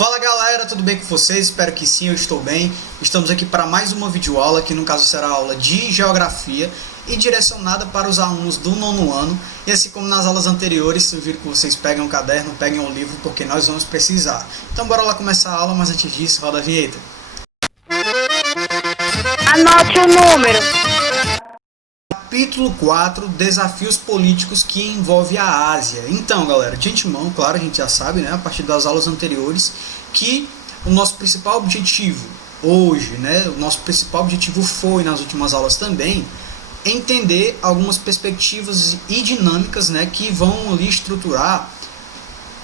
Fala galera, tudo bem com vocês? Espero que sim, eu estou bem. Estamos aqui para mais uma videoaula, que no caso será a aula de Geografia e direcionada para os alunos do nono ano. E assim como nas aulas anteriores, sugiro que vocês peguem um caderno, peguem um livro, porque nós vamos precisar. Então bora lá começar a aula, mas antes disso, roda a vinheta. Anote o número. Capítulo 4, Desafios Políticos que envolve a Ásia. Então, galera, de antemão, claro, a gente já sabe, né, a partir das aulas anteriores, que o nosso principal objetivo hoje, né, o nosso principal objetivo foi, nas últimas aulas também, entender algumas perspectivas e dinâmicas, né, que vão ali estruturar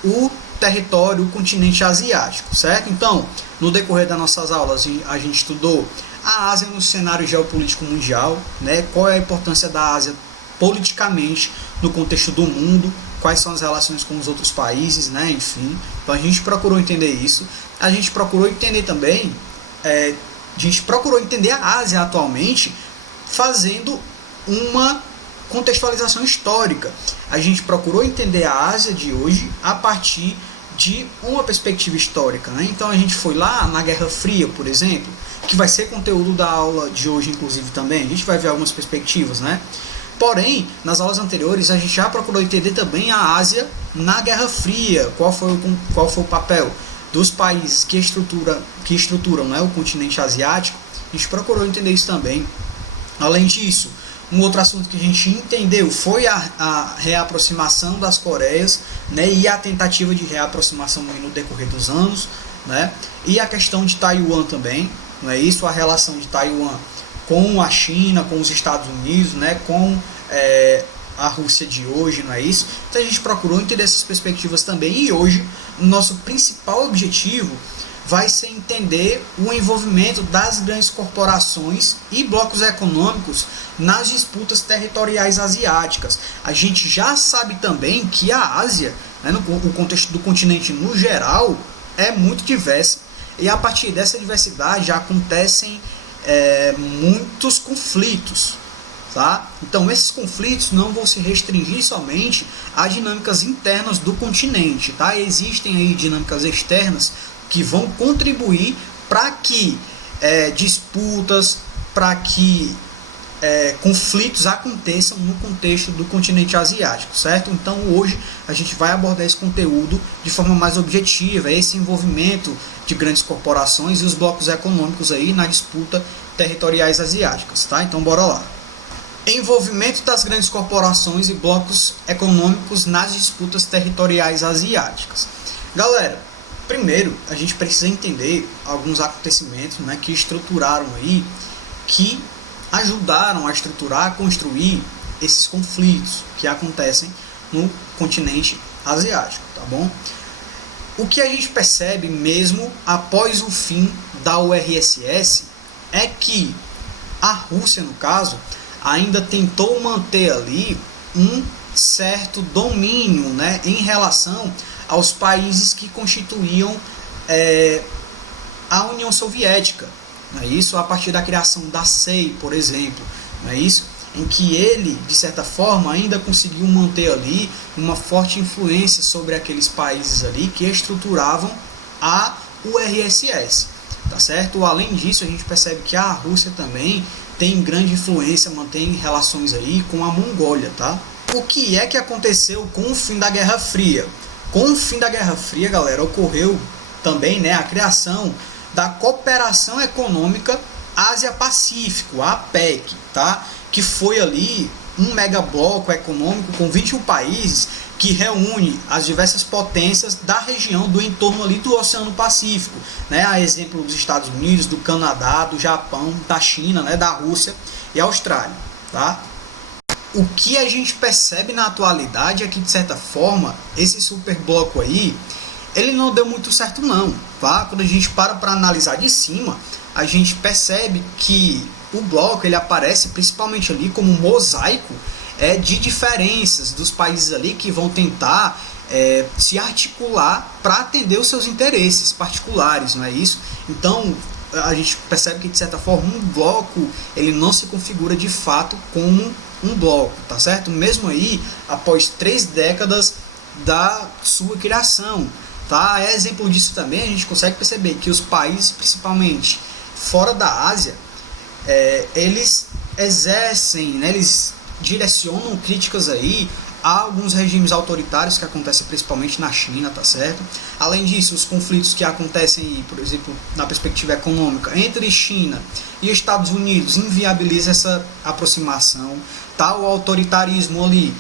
o território, o continente asiático, certo? Então, no decorrer das nossas aulas, a gente estudou a Ásia no cenário geopolítico mundial, né? Qual é a importância da Ásia politicamente no contexto do mundo, quais são as relações com os outros países, né? Enfim, então a gente procurou entender isso. A gente procurou entender também, a Ásia atualmente fazendo uma contextualização histórica. A gente procurou entender a Ásia de hoje a partir de uma perspectiva histórica, né? Então a gente foi lá na Guerra Fria, por exemplo, que vai ser conteúdo da aula de hoje, inclusive, também. A gente vai ver algumas perspectivas, né? Porém, nas aulas anteriores, a gente já procurou entender também a Ásia na Guerra Fria. Qual foi o papel dos países que estruturam, né, o continente asiático. A gente procurou entender isso também. Além disso, um outro assunto que a gente entendeu foi a reaproximação das Coreias, né, e a tentativa de reaproximação no decorrer dos anos, né, e a questão de Taiwan também, não é isso? A relação de Taiwan com a China, com os Estados Unidos, né, com a Rússia de hoje, não é isso? Então a gente procurou entender essas perspectivas também, e hoje o nosso principal objetivo vai ser entender o envolvimento das grandes corporações e blocos econômicos nas disputas territoriais asiáticas. A gente já sabe também que a Ásia, né, no contexto do continente no geral, é muito diversa, e a partir dessa diversidade acontecem muitos conflitos. Tá? Então esses conflitos não vão se restringir somente a dinâmicas internas do continente. Tá? Existem aí dinâmicas externas que vão contribuir para que disputas, para que conflitos aconteçam no contexto do continente asiático, certo? Então hoje a gente vai abordar esse conteúdo de forma mais objetiva, esse envolvimento de grandes corporações e os blocos econômicos aí na disputa territoriais asiáticas, tá? Então bora lá. Envolvimento das grandes corporações e blocos econômicos nas disputas territoriais asiáticas. Galera, primeiro a gente precisa entender alguns acontecimentos, né, que estruturaram aí, que ajudaram a estruturar, a construir esses conflitos que acontecem no continente asiático, tá bom? O que a gente percebe mesmo após o fim da URSS é que a Rússia, no caso, ainda tentou manter ali um certo domínio, né, em relação aos países que constituíam a União Soviética. Não é isso? A partir da criação da SEI, por exemplo, não é isso? Em que ele, de certa forma, ainda conseguiu manter ali uma forte influência sobre aqueles países ali que estruturavam a URSS, tá certo? Além disso, a gente percebe que a Rússia também tem grande influência, mantém relações aí com a Mongólia, tá? O que é que aconteceu com o fim da Guerra Fria? Com o fim da Guerra Fria, galera, ocorreu também, né, a criação da Cooperação Econômica Ásia-Pacífico, a APEC, tá? Que foi ali um megabloco econômico com 21 países que reúne as diversas potências da região do entorno ali do Oceano Pacífico, né? A exemplo dos Estados Unidos, do Canadá, do Japão, da China, né, da Rússia e Austrália, tá? O que a gente percebe na atualidade é que, de certa forma, esse superbloco aí, ele não deu muito certo não, tá? Quando a gente para analisar de cima, a gente percebe que o bloco ele aparece principalmente ali como um mosaico de diferenças dos países ali que vão tentar se articular para atender os seus interesses particulares, não é isso? Então a gente percebe que, de certa forma, um bloco ele não se configura de fato como um bloco, tá certo? Mesmo aí, após 3 décadas da sua criação. tá? Exemplo disso também, a gente consegue perceber que os países, principalmente fora da Ásia, eles exercem, né, eles direcionam críticas aí a alguns regimes autoritários que acontecem principalmente na China, tá certo? Além disso, os conflitos que acontecem aí, por exemplo, na perspectiva econômica entre China e Estados Unidos inviabiliza essa aproximação, tá? O autoritarismo ali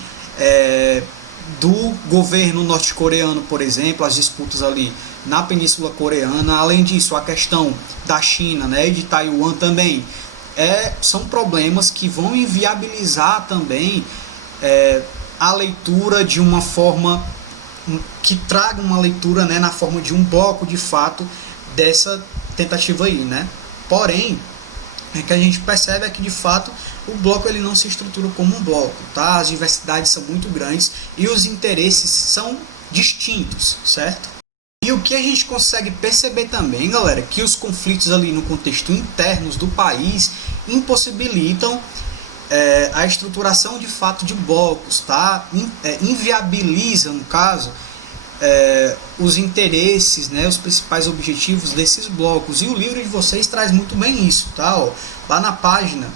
do governo norte-coreano, por exemplo, as disputas ali na Península Coreana, além disso, a questão da China, né, e de Taiwan também, são problemas que vão inviabilizar também a leitura de uma forma que traga uma leitura, né, na forma de um bloco de fato dessa tentativa aí, né? Porém, o que a gente percebe é que de fato o bloco ele não se estrutura como um bloco, tá? As diversidades são muito grandes e os interesses são distintos, certo? E o que a gente consegue perceber também, galera, que os conflitos ali no contexto internos do país impossibilitam a estruturação de fato de blocos, tá? Inviabiliza, no caso, os interesses, né, os principais objetivos desses blocos. E o livro de vocês traz muito bem isso, tá? Ó, lá na página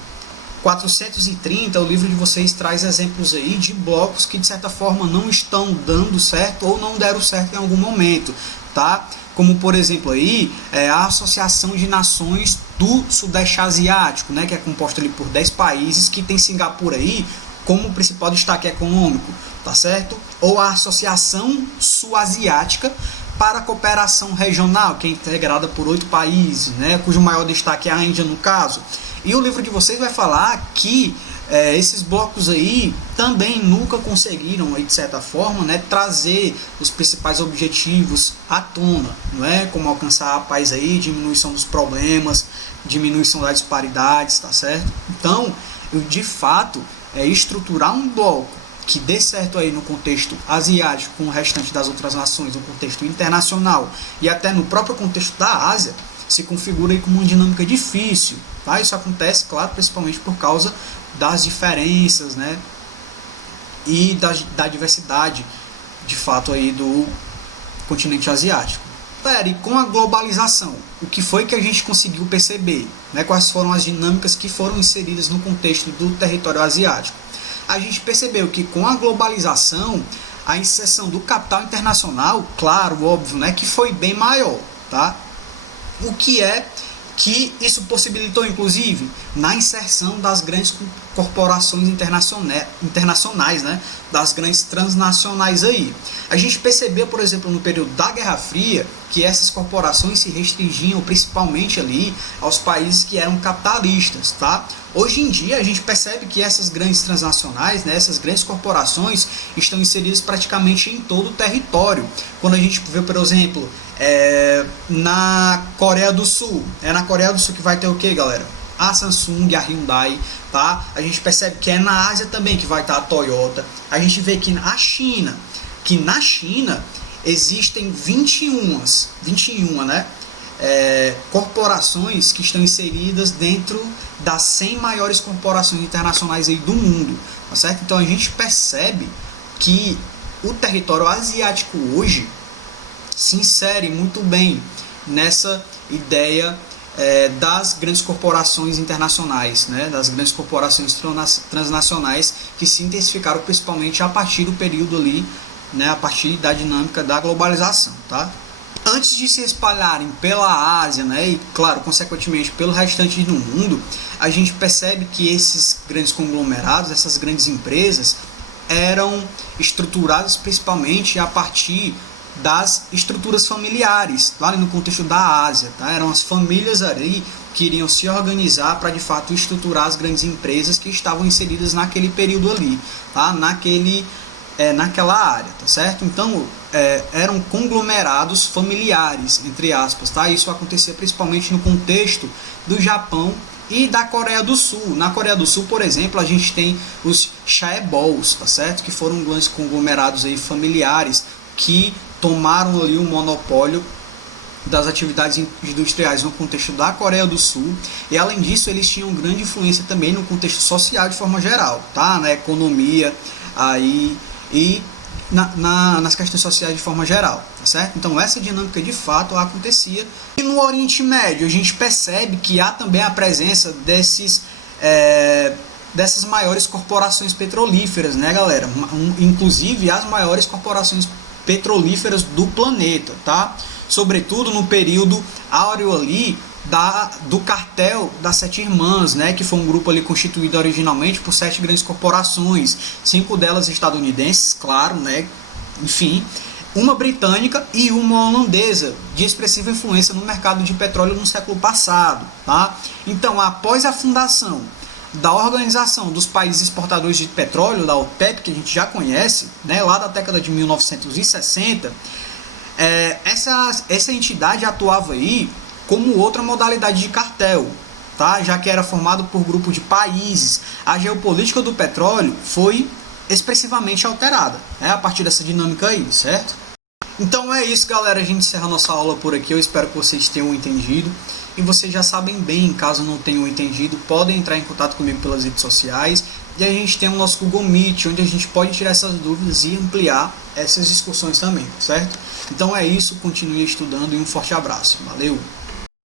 430, o livro de vocês traz exemplos aí de blocos que de certa forma não estão dando certo ou não deram certo em algum momento, tá? Como por exemplo aí a Associação de Nações do Sudeste Asiático, né, que é composta ali por 10 países, que tem Singapura aí como principal destaque econômico, tá certo? Ou a Associação Sul-Asiática para a Cooperação Regional, que é integrada por 8 países, né, cujo maior destaque é a Índia no caso. E o livro de vocês vai falar que esses blocos aí também nunca conseguiram, aí, de certa forma, né, trazer os principais objetivos à tona, não é? Como alcançar a paz aí, diminuição dos problemas, diminuição das disparidades, tá certo? Então, de fato, estruturar um bloco que dê certo aí no contexto asiático com o restante das outras nações, no contexto internacional e até no próprio contexto da Ásia, se configura aí como uma dinâmica difícil, tá? Isso acontece, claro, principalmente por causa das diferenças, né, e da diversidade de fato aí do continente asiático. E com a globalização, o que foi que a gente conseguiu perceber, né, quais foram as dinâmicas que foram inseridas no contexto do território asiático? A gente percebeu que com a globalização, a inserção do capital internacional, claro, óbvio, né, que foi bem maior, tá? O que isso possibilitou, inclusive, na inserção das grandes corporações internacionais, né, das grandes transnacionais aí. A gente percebeu, por exemplo, no período da Guerra Fria, que essas corporações se restringiam principalmente ali aos países que eram capitalistas, tá? Hoje em dia a gente percebe que essas grandes transnacionais, né, essas grandes corporações estão inseridas praticamente em todo o território. Quando a gente vê, por exemplo, na Coreia do Sul, na Coreia do Sul que vai ter o que, galera? A Samsung, a Hyundai, tá? A gente percebe que na Ásia também que vai estar a Toyota. A gente vê que na China existem 21, né, corporações que estão inseridas dentro das 100 maiores corporações internacionais aí do mundo, tá certo? Então a gente percebe que o território asiático hoje se insere muito bem nessa ideia das grandes corporações internacionais, né, das grandes corporações transnacionais que se intensificaram principalmente a partir do período ali, né, a partir da dinâmica da globalização, tá? Antes de se espalharem pela Ásia, né, e claro, consequentemente pelo restante do mundo, a gente percebe que esses grandes conglomerados, essas grandes empresas, eram estruturadas principalmente a partir das estruturas familiares, lá no contexto da Ásia, tá? Eram as famílias ali que iriam se organizar para de fato estruturar as grandes empresas que estavam inseridas naquele período ali, tá? Naquela área, tá certo? Então eram conglomerados familiares, entre aspas, tá? Isso acontecia principalmente no contexto do Japão e da Coreia do Sul. Na Coreia do Sul, por exemplo, a gente tem os chaebols, tá certo? Que foram grandes conglomerados aí familiares que tomaram ali o monopólio das atividades industriais no contexto da Coreia do Sul, e além disso eles tinham grande influência também no contexto social de forma geral, tá? Na economia aí, e nas questões sociais de forma geral, tá certo? Então essa dinâmica de fato acontecia. E no Oriente Médio a gente percebe que há também a presença dessas maiores corporações petrolíferas, né, galera? Inclusive as maiores corporações petrolíferas do planeta, tá? Sobretudo no período áureo ali do cartel das Sete Irmãs, né, que foi um grupo ali constituído originalmente por 7 grandes corporações, 5 delas estadunidenses, claro, né, enfim, uma britânica e uma holandesa, de expressiva influência no mercado de petróleo no século passado, tá? Então, após a fundação da Organização dos Países Exportadores de Petróleo, da OPEP, que a gente já conhece, né, lá da década de 1960, essa entidade atuava aí como outra modalidade de cartel, tá? Já que era formado por grupo de países. A geopolítica do petróleo foi expressivamente alterada, a partir dessa dinâmica aí, certo? Então é isso, galera, a gente encerra a nossa aula por aqui. Eu espero que vocês tenham entendido, e vocês já sabem bem, caso não tenham entendido, podem entrar em contato comigo pelas redes sociais, e a gente tem o nosso Google Meet, onde a gente pode tirar essas dúvidas e ampliar essas discussões também, certo? Então é isso, continue estudando e um forte abraço. Valeu!